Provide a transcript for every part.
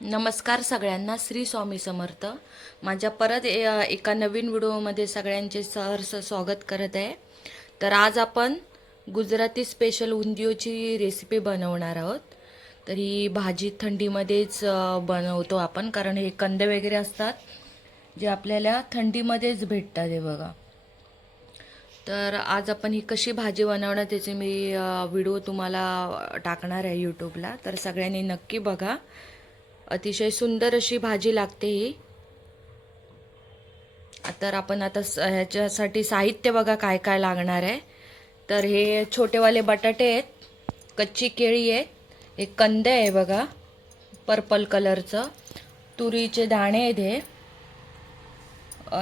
नमस्कार सगळ्यांना, श्री स्वामी समर्थ. माझ्या परत एका नवीन व्हिडिओमध्ये सगळ्यांचे सहर्ष स्वागत करत आहे. तर आज आपण गुजराती स्पेशल उंदियोची रेसिपी बनवणार आहोत. तर ही भाजी थंडीमध्येच बनवतो आपण, कारण हे कंद वगैरे असतात जे आपल्याला थंडीमध्येच भेटतात. हे बघा. तर आज आपण ही कशी भाजी बनवणार त्याचे मी व्हिडिओ तुम्हाला टाकणार आहे यूट्यूबला. तर सगळ्यांनी नक्की बघा. अतिशय सुंदर अशी भाजी लागते ही. तर आपण आता ह्याच्यासाठी साहित्य बघा काय काय लागणार आहे. तर हे छोटेवाले बटाटे आहेत, कच्ची केळी आहे, एक कंदे आहे बघा पर्पल कलरचं, तुरीचे दाणे आहेत, हे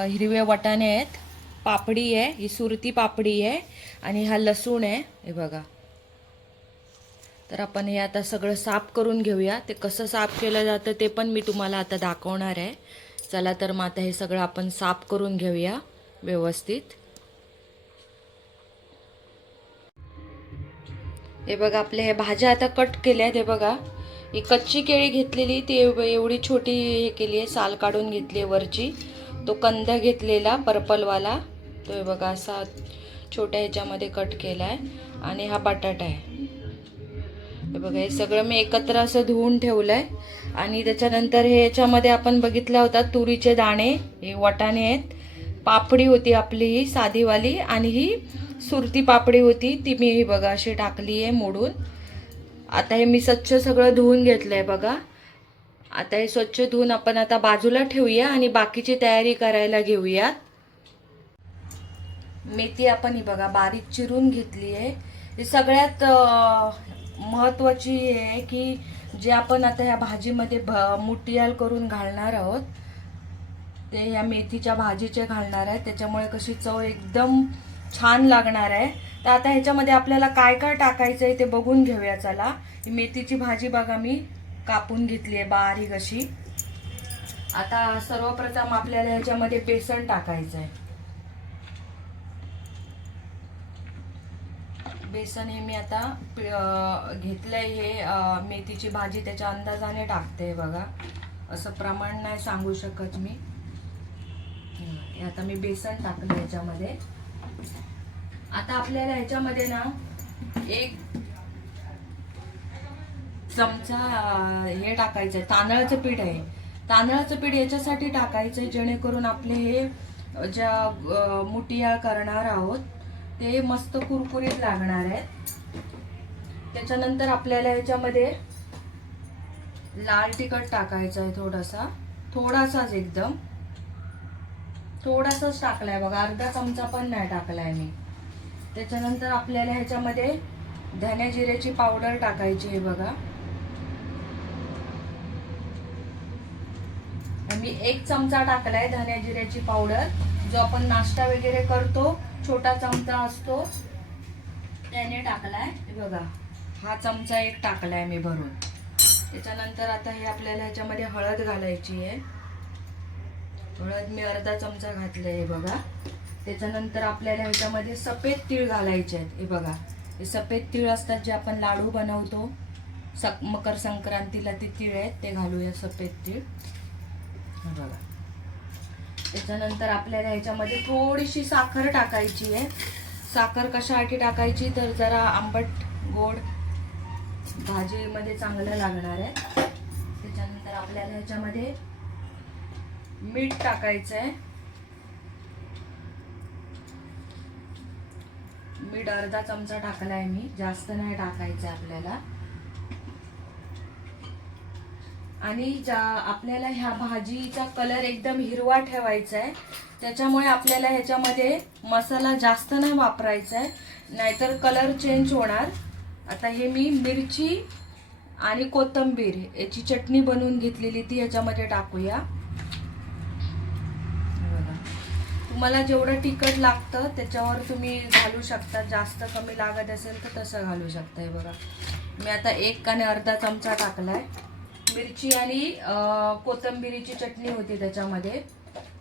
हिरवे वाटाणे आहेत, पापडी आहे, ही सुरती पापडी आहे, आणि हा लसूण आहे हे बघा. तर आपण हे आता सगळं साफ करून घेऊया. ते कसं साफ केलं जातं ते पण मी तुम्हाला आता दाखवणार आहे. चला तर मग आता हे सगळं आपण साफ करून घेऊया व्यवस्थित. हे बघा, आपल्या हे भाज्या आता कट केल्या आहेत. हे बघा, ही कच्ची केळी घेतलेली, ती एवढी छोटी हे केली आहे, साल काढून घेतली आहे वरची. तो कंद घेतलेला पर्पलवाला, तो हे बघा असा छोट्या ह्याच्यामध्ये कट केला आहे. आणि हा बटाटा आहे. हे बघा, हे सगळं मी एकत्र असं धुवून ठेवलं आहे. आणि त्याच्यानंतर हे याच्यामध्ये आपण बघितला होता तुरीचे दाणे, हे वाटाणे आहेत, पापडी होती आपली ही साधीवाली, आणि ही सुरती पापडी होती, ती मी ही बघा अशी टाकली आहे मोडून. आता हे मी स्वच्छ सगळं धुवून घेतलं आहे बघा. आता हे स्वच्छ धुवून आपण आता बाजूला ठेवूया आणि बाकीची तयारी करायला घेऊयात. मेथी आपण ही बघा बारीक चिरून घेतली आहे. ही सगळ्यात महत्त्वाची आहे की जे आपण आता ह्या भाजीमध्ये मुठियाल करून घालणार आहोत ते ह्या मेथीच्या भाजीचे घालणार आहे, त्याच्यामुळे कशी चव एकदम छान लागणार आहे. तर आता ह्याच्यामध्ये आपल्याला काय काय टाकायचं आहे ते बघून घेऊया. चला, ही मेथीची भाजी बघा मी कापून घेतली आहे बारीक अशी. आता सर्वप्रथम आपल्याला ह्याच्यामध्ये बेसन टाकायचं आहे. बेसन हे मी आता घेतलंय. हे मेथीची भाजी त्याच्या अंदाजाने टाकते बघा, असं प्रमाण नाही सांगू शकत मी. आता मी बेसन टाकलं ह्याच्यामध्ये. आता आपल्याला ह्याच्यामध्ये ना एक चमचा हे टाकायचंय, तांदळाचं पीठ आहे. तांदळाचं पीठ याच्यासाठी टाकायचंय जेणेकरून आपले हे ज्या मुठिया करणार आहोत ते मस्त कुरकुरीत लागणार आहेत. त्याच्यानंतर आपल्याला ह्याच्यामध्ये लाल तिखट टाकायचं आहे, थोडासाच एकदम थोडासाच टाकलाय बघा, अर्धा चमचा पण नाही टाकलाय मी. त्याच्यानंतर आपल्याला ह्याच्यामध्ये धने जिऱ्याची पावडर टाकायची आहे बघा. मी 1 चमचा टाकलाय धने जिऱ्याची पावडर. जो आपण नाश्ता वगैरे करतो छोटा चमचा असतो त्याने टाकलाय बघा. हा चमचा 1 टाकलाय मी भरून. त्याच्यानंतर आता हे आपल्याला ह्याच्यामध्ये हळद घालायची आहे. हळद मी अर्धा चमचा घातले आहे बघा. त्याच्यानंतर आपल्याला ह्याच्यामध्ये सफेद तीळ घालायचे आहेत. हे बघा, हे सफेद तीळ असतात जे आपण लाडू बनवतो मकर संक्रांतीला, ते तीळ आहेत ते घालूया, सफेद तीळ बघा. त्याच्यानंतर आपल्याला ह्याच्यामध्ये थोडीशी साखर टाकायची आहे. साखर कशासाठी टाकायची तर जरा आंबट गोड भाजीमध्ये चांगलं लागणार आहे. त्याच्यानंतर आपल्याला ह्याच्यामध्ये मीठ टाकायचं आहे. मीठ अर्धा चमचा टाकलाय मी, जास्त नाही टाकायचं आपल्याला. आणि आपल्याला ह्या भाजीचा कलर एकदम हिरवा ठेवायचा आहे, त्याच्यामुळे आपल्याला ह्याच्यामध्ये मसाला जास्त नाही वापरायचा आहे, नाहीतर कलर चेंज होणार. आता हे मी मिरची आणि कोथिंबीर याची चटणी बनवून घेतलेली ती ह्याच्यामध्ये टाकूया. तुम्हाला जेवढं तिखट लागतं त्याच्यावर तुम्ही घालू शकता, जास्त कमी लागत असेल तर तसं घालू शकता. हे बघा, मी आता 1 आणि अर्धा चमचा टाकलाय. मिरची आणि कोथिंबीरीची चटणी होती त्याच्यामध्ये.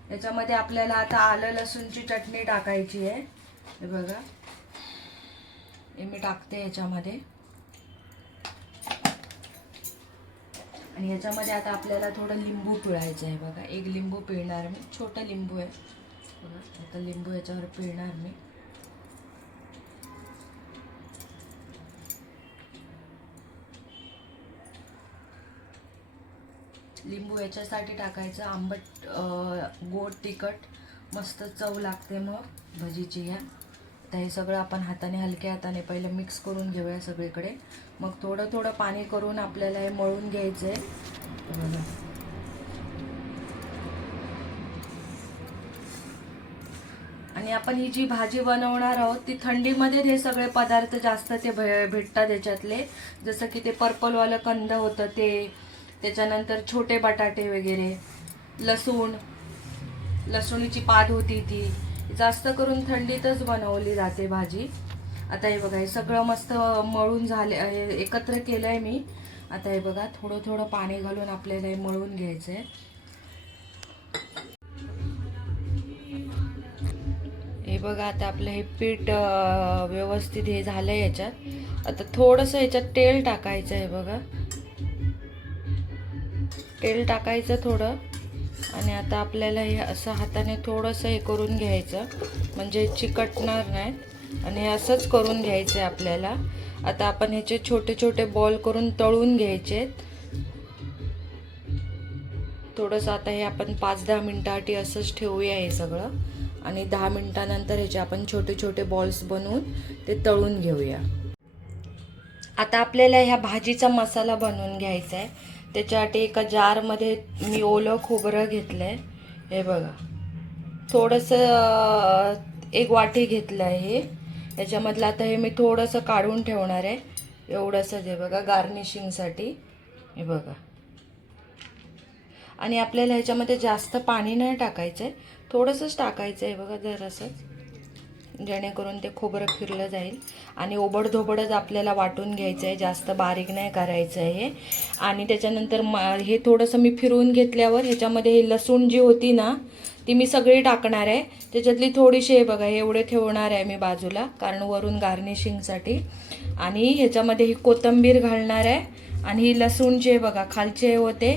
त्याच्यामध्ये आपल्याला आता आलं लसूणची चटणी टाकायची आहे. हे बघा, हे मी टाकते याच्यामध्ये. आणि ह्याच्यामध्ये आता आपल्याला थोडं लिंबू पिळायचं आहे बघा. एक लिंबू पिळणार मी, छोटा लिंबू आहे बघा. आता लिंबू याच्यावर पिळणार मी. लिंबू याच्यासाठी टाकायचं, आंबट गोड तिखट मस्त चव लागते मग भजीची ह्या. तर हे सगळं आपण हाताने, हलक्या हाताने पहिलं मिक्स करून घेऊया सगळीकडे. मग थोडं थोडं पाणी करून आपल्याला हे मळून घ्यायचं आहे. आणि आपण ही जी भाजी बनवणार आहोत ती थंडीमध्ये हे सगळे पदार्थ जास्त ते भेटतात याच्यातले. जसं की ते पर्पलवालं कंद होतं ते, त्याच्यानंतर छोटे बटाटे वगैरे, लसूणीची पात होती ती. जास्त करून थंडीतच बनवली जाते भाजी. आता हे बघा, हे सगळं मस्त मळून झाले, एकत्र केलं आहे मी. आता हे बघा, थोडं थोडं पाणी घालून आपल्याला हे मळून घ्यायचं आहे. हे बघा, आता आपलं हे पीठ व्यवस्थित हे झालं आहे याच्यात. आता थोडंसं याच्यात तेल टाकायचं आहे बघा. तेल टाकायचं थोडं. आणि आता आपल्याला हे असं हाताने थोडंसं हे करून घ्यायचं, म्हणजे चिकटणार नाही. आणि हे असंच करून घ्यायचं आहे आपल्याला. आता आपण ह्याचे छोटे छोटे बॉल करून तळून घ्यायचे. थोडंसं आता हे आपण 5-10 मिनिटासाठी असंच ठेवूया हे सगळं. आणि 10 मिनिटानंतर ह्याचे आपण छोटे छोटे बॉल्स बनवून ते तळून घेऊया. आता आपल्याला ह्या भाजीचा मसाला बनवून घ्यायचा आहे. त्याच्यासाठी एका जारमध्ये मी ओलं खोबरं घेतलं आहे. हे बघा, थोडंसं 1 वाटी घेतलं आहे हे. याच्यामधलं आता हे मी थोडंसं काढून ठेवणार आहे. एवढंसं हे बघा, गार्निशिंगसाठी. हे बघा. आणि आपल्याला ह्याच्यामध्ये जास्त पाणी नाही टाकायचं आहे, थोडंसंच टाकायचं आहे बघा, जरासंच, जेणेकरून ते खोबरं फिरलं जाईल. आणि ओबडधोबडच आपल्याला वाटून घ्यायचं आहे, जास्त बारीक नाही करायचं आहे. आणि त्याच्यानंतर हे थोडंसं मी फिरवून घेतल्यावर ह्याच्यामध्ये हे लसूण जी होती ना ती मी सगळी टाकणार आहे. त्याच्यातली थोडीशी हे बघा, हे एवढे ठेवणार आहे मी बाजूला, कारण वरून गार्निशिंगसाठी. आणि ह्याच्यामध्ये ही कोथिंबीर घालणार आहे. आणि ही लसूण जे बघा खालचे होते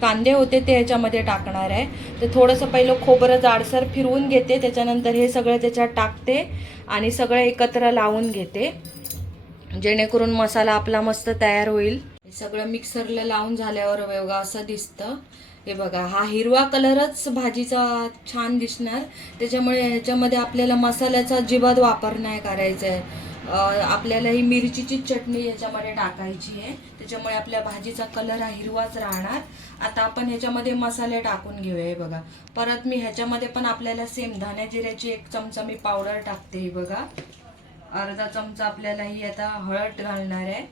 कांदे होते ते ह्याच्यामध्ये टाकणार आहे. तर थोडंसं पहिलं खोबरं जाडसर फिरवून घेते, त्याच्यानंतर हे सगळं त्याच्यात टाकते आणि सगळं एकत्र लावून घेते, जेणेकरून मसाला आपला मस्त तयार होईल. हे सगळं मिक्सरला लावून झाल्यावर बघा असं दिसतं. हे बघा, हा हिरवा कलरच भाजीचा छान दिसणार. त्याच्यामुळे ह्याच्यामध्ये आपल्याला मसाल्याचा अजिबात वापर नाही करायचा आहे. आपल्याला ही मिरचीची चटणी याच्यामध्ये टाकायची आहे, त्याच्यामुळे आपल्या भाजीचा कलर हा हिरवाच राहणार. आता आपण ह्याच्यामध्ये मसाले टाकून घेऊया. हे बघा, परत मी ह्याच्यामध्ये पण आपल्याला सेम धने जिऱ्याची 1 चमचा मी पावडर टाकते. हे बघा, अर्धा चमचा आपल्याला ही आता हळद घालणार आहे.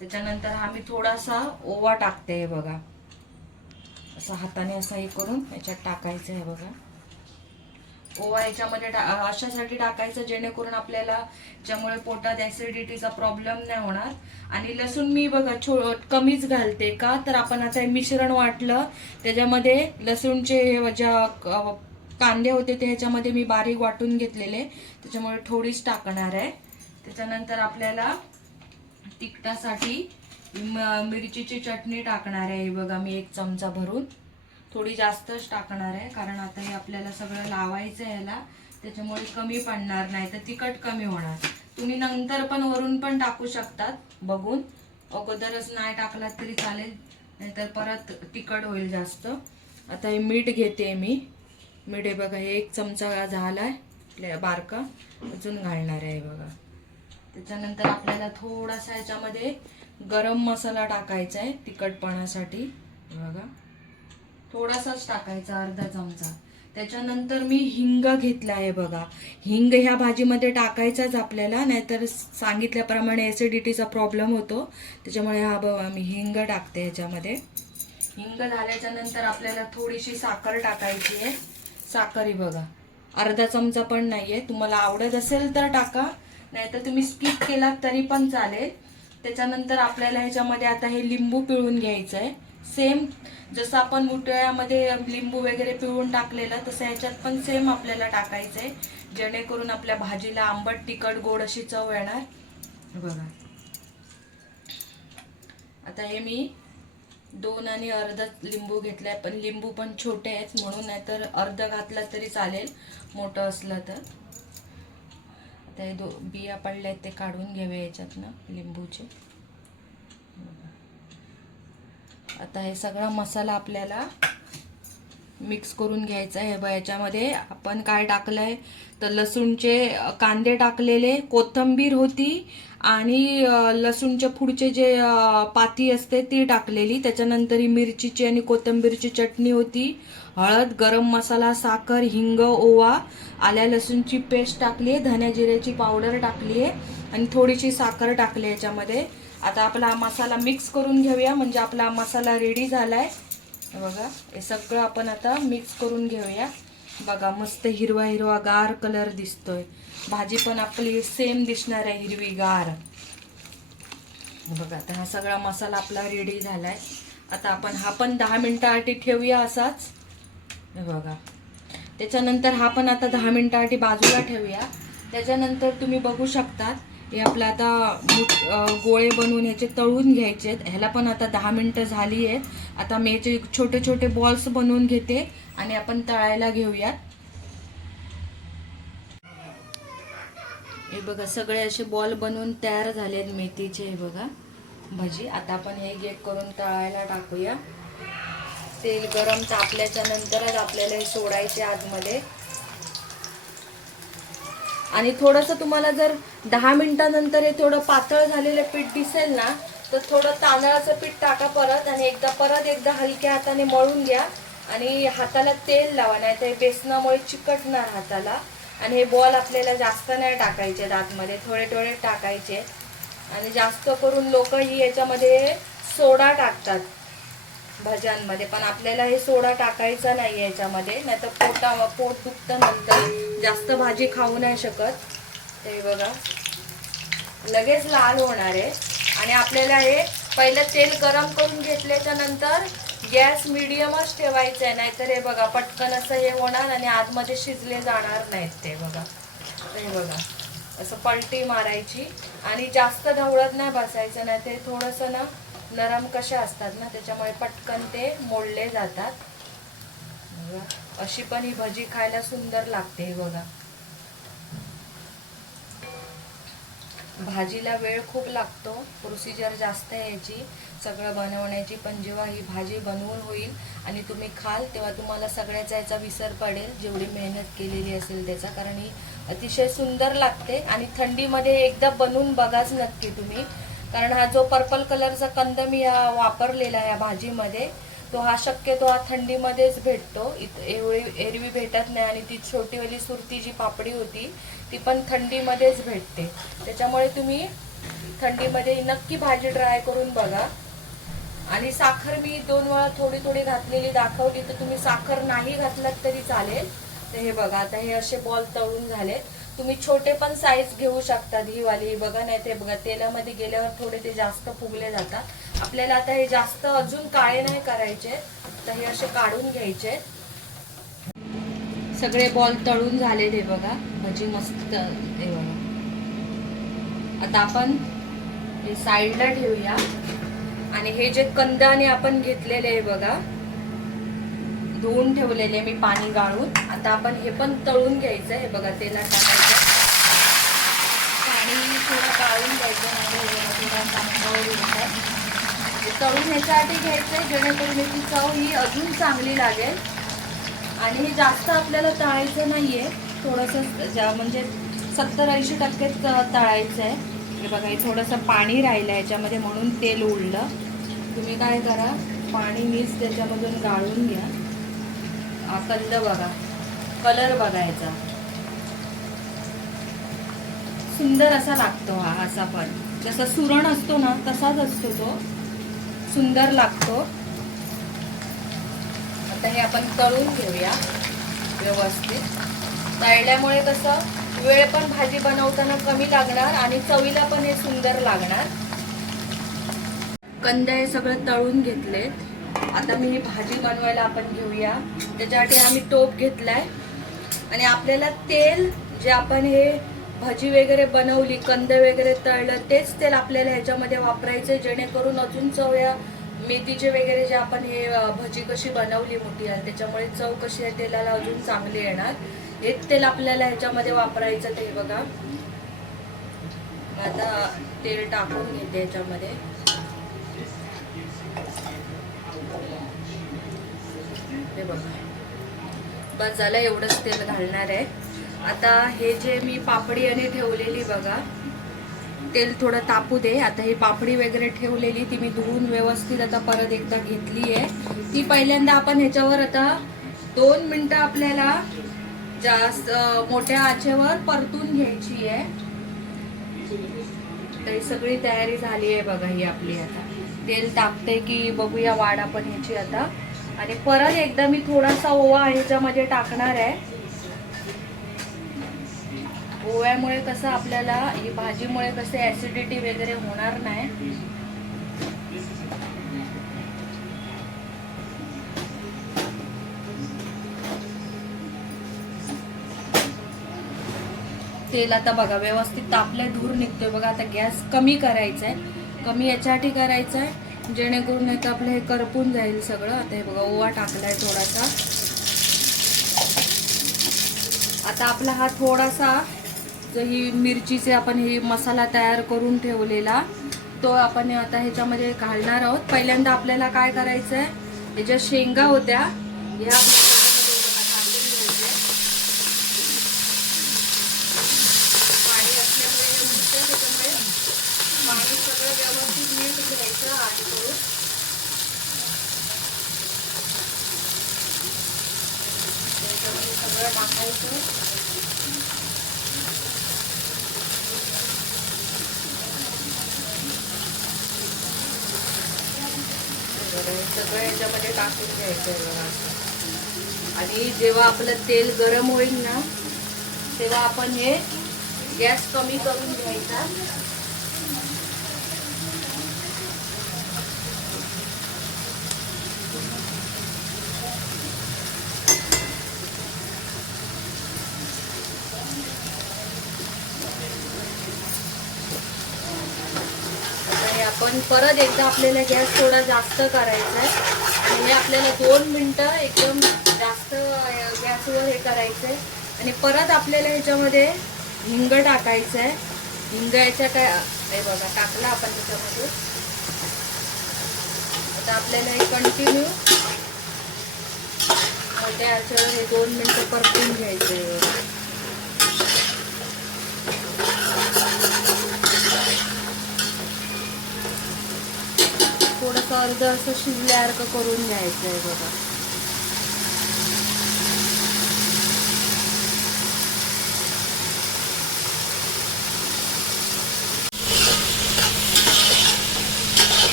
त्याच्यानंतर हा मी थोडासा ओवा टाकते. हे बघा, असं हाताने असं हे करून याच्यात टाकायचं आहे बघा. ओवा याच्यामध्ये अशासाठी टाकायचं जेणेकरून आपल्याला ज्यामुळे पोटात ऍसिडिटीचा प्रॉब्लेम नाही होणार. आणि लसूण मी बघा कमीच घालते का, तर आपण आता हे मिश्रण वाटलं त्याच्यामध्ये लसूणचे ज्या कांदे होते ते ह्याच्यामध्ये मी बारीक वाटून घेतलेले, त्याच्यामुळे थोडीच टाकणार आहे. त्याच्यानंतर आपल्याला तिखटासाठी मिरचीची चटणी टाकणार आहे. बघा, मी 1 चमचा भरून, थोडी जास्तच टाकणार आहे, कारण आता हे आपल्याला सगळं लावायचं आहे याला, त्याच्यामुळे कमी पडणार नाही तर तिखट कमी होणार. तुम्ही नंतर पण वरून पण टाकू शकतात बघून, अगोदरच नाही टाकलात तरी चालेल, नाहीतर परत तिखट होईल जास्त. आता हे मीठ घेते मी. मीठ हे बघा, हे 1 चमचा झालाय बारका, अजून घालणार आहे बघा. त्याच्यानंतर आपल्याला थोडासा याच्यामध्ये गरम मसाला टाकायचा आहे तिखटपणासाठी. बघा, थोडासाच टाकायचा, अर्धा चमचा. त्याच्यानंतर मी हिंग घेतला आहे बघा. हिंग ह्या भाजीमध्ये टाकायचाच आपल्याला, नाहीतर सांगितल्याप्रमाणे ऍसिडिटीचा प्रॉब्लेम होतो, त्याच्यामुळे हा बघा मी हिंग टाकते ह्याच्यामध्ये. हिंग झाल्याच्या नंतर आपल्याला थोडीशी साखर टाकायची आहे. साखर ही बघा, अर्धा चमचा पण नाहीये, तुम्हाला आवडत असेल तर टाका, नाहीतर तुम्ही स्किप केलात तरी पण चालेल. त्याच्यानंतर आपल्याला ह्याच्यामध्ये आता हे लिंबू पिळून घ्यायचं आहे. सेम जसं आपण मुठळ्यामध्ये लिंबू वगैरे पिळून टाकलेलं, तसं ह्याच्यात पण सेम आपल्याला टाकायचं आहे, जेणेकरून आपल्या भाजीला आंबट तिखट गोड अशी चव येणार. बघा, आता हे मी 2 आणि अर्धा लिंबू घेतलाय, पण लिंबू पण छोटे आहेत म्हणून, नाहीतर अर्ध घातला तरी चालेल मोठं असलं तर. आता हे बिया पडल्या आहेत ते काढून घेऊया याच्यातनं लिंबूचे. आता हे सगळा मसाला आपल्याला मिक्स करून घ्यायचा आहे. याच्यामध्ये आपण काय टाकलंय तर लसूणचे कांदे टाकलेले, कोथिंबीर होती आणि लसूणच्या पुढचे जे पाती असते ती टाकलेली, त्याच्यानंतर ही मिरचीची आणि कोथिंबीरची चटणी होती, हळद, गरम मसाला, साखर, हिंग, ओवा, आल्या लसूणची पेस्ट टाकली आहे, धन्या जिऱ्याची पावडर टाकली आहे आणि थोडीशी साखर टाकली याच्यामध्ये. आता आपला हा मसाला मिक्स करून घेऊया, म्हणजे आपला मसाला रेडी झालाय. बघा हे सगळं आपण आता मिक्स करून घेऊया. बघा मस्त हिरवा हिरवा गार कलर दिसतोय. भाजी पण आपली सेम दिसणार आहे, हिरवी गार. बघा आता हा सगळा मसाला आपला रेडी झालाय. आता आपण हा पण 10 मिनिटासाठी ठेवूया असाच. बघा त्याच्यानंतर हा पण आता 10 मिनिटासाठी बाजूला ठेवूया. त्याच्यानंतर तुम्ही बघू शकता हे आपलं आता गोळे बनवून ह्याचे तळून घ्यायचे आहेत. ह्याला पण आता 10 मिनिटं झाली आहेत. आता मी याचे छोटे छोटे बॉल्स बनवून घेते आणि आपण तळायला घेऊयात. हे बघा सगळे असे बॉल बनवून तयार झालेत मेथीचे. हे बघा भजी. आता आपण हे गेट करून तळायला टाकूया. तेल गरम तापल्याच्या नंतरच आपल्याला हे सोडायचे आतमध्ये. आणि थोडंसं तुम्हाला जर 10 मिनिटानंतर हे थोडं पातळ झालेलं पीठ दिसेल ना, तर थोडं तांदळाचं पीठ टाका परत आणि परत एकदा हलक्या हाताने मळून घ्या आणि हाताला तेल लावा, नाही तर बेसनामुळे चिकटणार हाताला. आणि हे बॉल आपल्याला जास्त नाही टाकायचे आतमध्ये, थोडे थोडे टाकायचे. आणि जास्त करून लोक ही याच्यामध्ये सोडा टाकतात भज्यांमध्ये, पण आपल्याला हे सोडा टाकायचा नाही याच्यामध्ये, नाही तर पोट दुखतं नंतर, जास्त भाजी खाऊ नाही शकत. ते बघा लगेच लाल होणार आहे. आणि आपल्याला हे पहिलं तेल गरम करून घेतल्याच्या नंतर गॅस मीडियमच ठेवायचा आहे, नाहीतर हे बघा पटकन असं हे होणार आणि आतमध्ये शिजले जाणार नाहीत ते. बघा हे बघा असं पलटी मारायची आणि जास्त ढवळत नाही बसायचं, नाही ते थोडंसं ना नरम कशा असतात ना, त्याच्यामुळे पटकन ते मोडले जातात. अशी पण ही भजी खायला सुंदर लागते. बघा भाजीला वेळ खूप लागतो, प्रोसिजर जास्त आहे याची सगळं बनवण्याची, पण जेव्हा ही भाजी बनवून होईल आणि तुम्ही खाल तेव्हा तुम्हाला सगळ्याचा याचा विसर पडेल, जेवढी मेहनत केलेली असेल त्याचा. कारण ही अतिशय सुंदर लागते आणि थंडीमध्ये एकदा बनवून बघाच नक्की तुम्ही. कारण हा जो पर्पल कलरचा कंद मी वापरलेला आहे या भाजीमध्ये, तो हा शक्यतो हा थंडीमध्येच भेटतो, एरवी भेटत नाही. आणि ती छोटीवाली सुरती जी पापडी होती ती पण थंडीमध्येच भेटते, त्याच्यामुळे तुम्ही थंडीमध्ये नक्की भाजी ट्राय करून बघा. आणि साखर मी 2 वेळा थोडी थोडी घातलेली दाखवली, तर तुम्ही साखर नाही घातलात तरी चालेल. तर हे बघा आता हे असे बॉल तळून झाले. तुम्ही छोटे पण साईज घेऊ शकतात ही वाली. बघा नाही ते बघा तेलामध्ये गेल्यावर थोडे ते जास्त फुगले जातात. आपल्याला आता हे जास्त अजून काळे नाही करायचे, तर हे असे काढून घ्यायचे. सगळे बॉल तळून झाले ते बघा, भजी मस्त. हे बघा आता आपण हे साईडला ठेवूया. आणि हे जे कंदाने आपण घेतलेले आहे बघा, धुवून ठेवलेले मी पाणी गाळून, आता आपण हे पण तळून घ्यायचं. हे बघा तेलात टाकायचं, पाणी थोडं गाळून घ्यायचं, तळून ह्याच्यासाठी घ्यायचंय जेणेकरून याची चव ही अजून चांगली लागेल. आणि हे जास्त आपल्याला तळायचं नाहीये, थोडंसं म्हणजे 70-80% तळायचं आहे. हे बघा हे थोडंसं पाणी राहिलं याच्यामध्ये म्हणून तेल उडलं. तुम्ही काय करा, पाणी मीच त्याच्यामधून गाळून घ्या. कंद बघा, कलर बघायचा, सुंदर असा लागतो हा. असा पण जसा सुरण असतो ना तसाच असतो तो, सुंदर लागतो. आता हे आपण तळून घेऊया व्यवस्थित. तळल्यामुळे कसं वेळ पण भाजी बनवताना कमी लागणार आणि चवीला पण हे सुंदर लागणार. कंद हे सगळं तळून घेतलेत. आता मी ही भाजी बनवायला आपण घेऊया. त्याच्यासाठी आम्ही टोप घेतलाय आणि आपल्याला तेल जे आपण हे भजी वगैरे बनवली, कंदे वगैरे तळलं, तेच तेल आपल्याला ह्याच्यामध्ये वापरायचं, जेणेकरून अजून चव या मेथीचे वगैरे जे आपण हे भजी कशी बनवली मोठी आहे त्याच्यामुळे चव कशी आहे तेलाला अजून चांगली येणार. हेच तेल आपल्याला ह्याच्यामध्ये वापरायचं. ते बघा आता तेल टाकून घेते ह्याच्यामध्ये. हे बघा बस झालं, एवढंच तेल घालणार आहे. आता हे जे मी पापडी आणि ठेवलेली बघा, तेल थोडं तापू दे. आता ही पापडी वगैरे ठेवलेली ती मी धुवून व्यवस्थित आता परत एकदा घेतली आहे. ती पहिल्यांदा आपण ह्याच्यावर आता 2 मिनिटं आपल्याला जास्त मोठ्या आचेवर परतून घ्यायची आहे. तर सगळी तयारी झाली आहे बघा. ही आपली आता तेल तापते की बघूया वाढ आपण ह्याची आता. आणि परत एकदा मी थोडासा ओवा ह्याच्यामध्ये टाकणार आहे. ओव्यामुळे कसं आपल्याला ही भाजीमुळे कसं ऍसिडिटी वगैरे होणार नाही. तेल आता बघा व्यवस्थित तापलंय, धूर निघतोय बघा. आता गॅस कमी करायचा आहे, कमी याच्यासाठी करायचा आहे जेणेकरून नाही तर आपलं हे करपून जाईल सगळं. आता हे बघा ओवा टाकलाय थोडासा. आता आपला हा थोडासा ही मिरचीचे आपण ही मसाला तयार करून ठेवलेला तो आपण आता ह्याच्यामध्ये घालणार आहोत. पहिल्यांदा आपल्याला काय करायचं आहे, हे ज्या शेंगा होत्या ह्या पाणी असल्यामुळे त्याच्यामुळे पाणी सगळं व्यवस्थित नीट घ्यायचं आणि करून त्याच्यामध्ये सगळं टाकायचं. सगळं याच्यामध्ये टाकून घ्यायचं आहे बघा. आणि जेव्हा आपलं तेल गरम होईल ना तेव्हा आपण हे गॅस कमी करून घ्यायचा. आपण परत एकदा आपल्याला गॅस थोडा जास्त करायचा आहे आणि हे आपल्याला 2 मिनिटं एकदम जास्त गॅसवर हे करायचं आहे. आणि परत आपल्याला ह्याच्यामध्ये हिंग टाकायचं आहे. हिंग याच्या काय हे बघा टाकला आपण त्याच्यामध्ये. आता आपल्याला हे कंटिन्यू मोठ्या आचेवर हे 2 मिनिटं परतून घ्यायचं आहे. थोडंसं अर्ध असं शिजल्यासारखं करून घ्यायचं आहे बघा.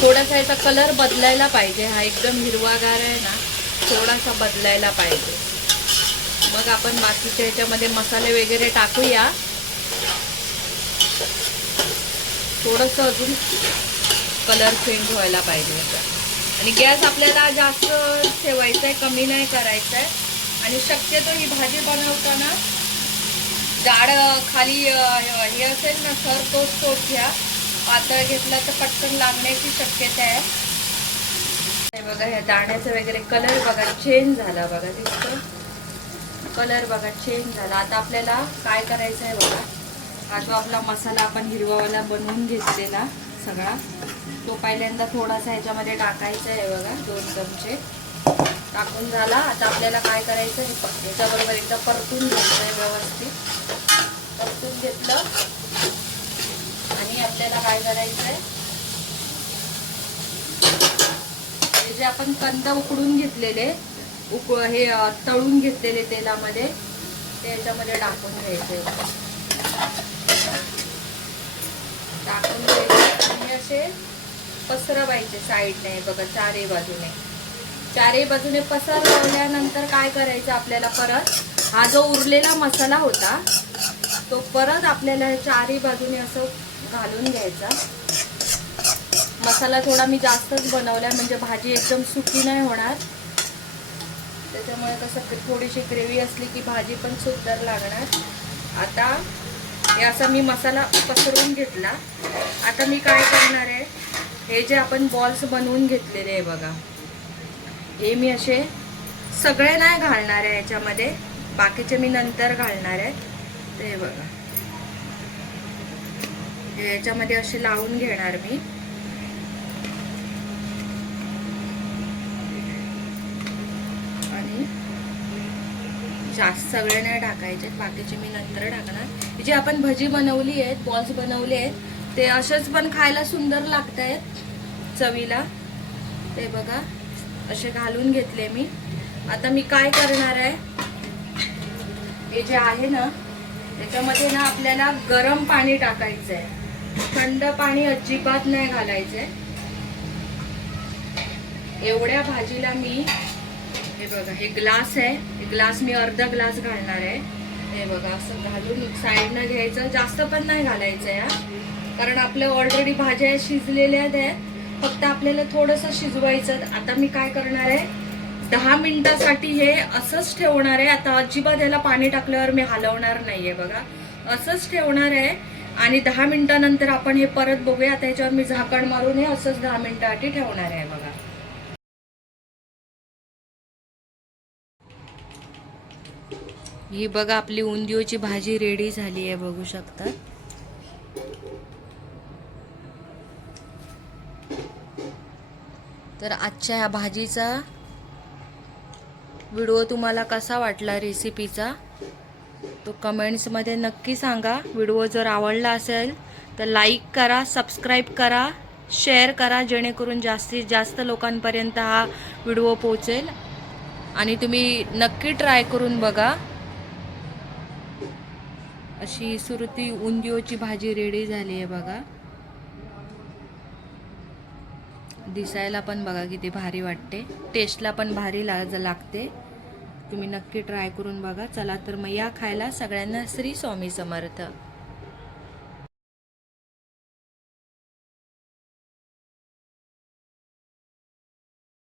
थोडासा याचा कलर बदलायला पाहिजे. हा एकदम हिरवागार आहे ना, थोडासा बदलायला पाहिजे. मग आपण बाकीच्या ह्याच्यामध्ये मसाले वगैरे टाकूया. थोडंसं अजून कलर चेंज व्हायला पाहिजे याचा. आणि गॅस आपल्याला जास्त ठेवायचा आहे, कमी नाही करायचा आहे. आणि शक्यतो ही भाजी बनवताना जाड खाली हे असेल ना थर तोच घ्या. पातळ घेतला तर पटकन लागण्याची शक्यता आहे. हे बघा ह्या दाण्याचा वगैरे कलर बघा चेंज झाला बघा. दिसतो कलर बघा चेंज झाला. आता आपल्याला काय करायचं आहे बघा, हा जो आपला मसाला आपण हिरवावाला बनवून घेतलेला सगळा तो पहिल्यांदा थोडासा ह्याच्यामध्ये टाकायचा आहे बघा. 2 चमचे टाकून झाला. आता आपल्याला काय करायचं आहे, याच्याबरोबर एकदा परतून घ्यायचं आहे व्यवस्थित. परतून घेतलं आणि आपल्याला काय करायचं आहे, हे जे आपण कंद उकडून घेतलेले हे तळून घेतलेले तेलामध्ये ते याच्यामध्ये टाकून घ्यायचे. टाकून घ्यायचे आणि असे पसरवायचे साईडने बघा. चारही बाजूने पसरवल्यानंतर काय करायचं आपल्याला, परत हा जो उरलेला मसाला होता तो परत आपल्याला चारही बाजूने असं घालून घ्यायचा. मसाला थोडा मी जास्तच बनवलाय म्हणजे भाजी एकदम सुकी नाही होणार. त्याच्यामुळे कसं थोडीशी ग्रेव्ही असली की भाजी पण सुंदर लागणार. आता हे असा मी मसाला पसरवून घेतला. आता मी काय करणार आहे, हे जे आपण बॉल्स बनवून घेतलेले आहे बघा, हे मी असे सगळे नाही घालणार आहे याच्यामध्ये, बाकीचे मी नंतर घालणार आहे. ते बघा हे याच्यामध्ये असे लावून घेणार मी. आणि जास्त सगळे नाही टाकायचे, बाकीचे मी नंतर टाकणार. जे आपण भजी बनवली आहेत, बॉल्स बनवले आहेत, ते असेच पण खायला सुंदर लागत आहेत चवीला. ते बघा असे घालून घेतले मी. आता मी काय करणार आहे, हे जे आहे ना त्याच्यामध्ये ना आपल्याला गरम पाणी टाकायचं आहे, थंड पाणी अजिबात नाही घालायचंय. एवढ्या भाजीला मी हे बघा, हे ग्लास आहे, हे ग्लास मी अर्धा ग्लास घालणार आहे. हे बघा असं घालून साईडनं घ्यायचं, जास्त पण नाही घालायचं या, कारण आपल्या ऑलरेडी भाज्या शिजलेल्या आहेत, फक्त आपल्याला थोडंसं शिजवायचं. आता मी काय करणार आहे, 10 मिनिटासाठी हे असंच ठेवणार आहे. आता अजिबात याला पाणी टाकल्यावर मी हलवणार नाहीये बघा, असंच ठेवणार आहे. आणि 10 मिनिटानंतर आपण हे परत बघूया. आता याच्यावर मी झाकण मारून हे असंच 10 मिनिटासाठी ठेवणार आहे बघा. ही बघा आपली उंदियोची भाजी रेडी झाली आहे, बघू शकता. तर आजच्या ह्या भाजीचा व्हिडिओ तुम्हाला कसा वाटला रेसिपीचा, तो कमेंट्समध्ये नक्की सांगा. व्हिडिओ जर आवडला असेल तर लाईक करा, सबस्क्राईब करा, शेअर करा, जेणेकरून जास्तीत जास्त लोकांपर्यंत हा व्हिडिओ पोहोचेल. आणि तुम्ही नक्की ट्राय करून बघा. अशी सुरती उंदियोची भाजी रेडी झाली आहे बघा. दिसायला पण बघा किती भारी वाटते, टेस्टला पण भारी लागते. तुम्ही नक्की ट्राय करून बघा. चला तर मग या खायला. सगळ्यांना श्री स्वामी समर्थ.